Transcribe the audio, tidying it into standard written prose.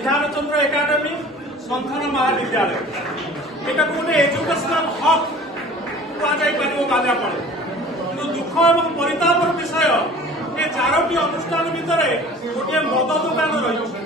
Bidhan Chandra academy Santhan महाविद्यालय यहाँ गोटे एजुकेशनल हब कहुपर कि दुख और परितापर विषय ये 4टी अनुष्ठान भितर गोटे मद दुकान रही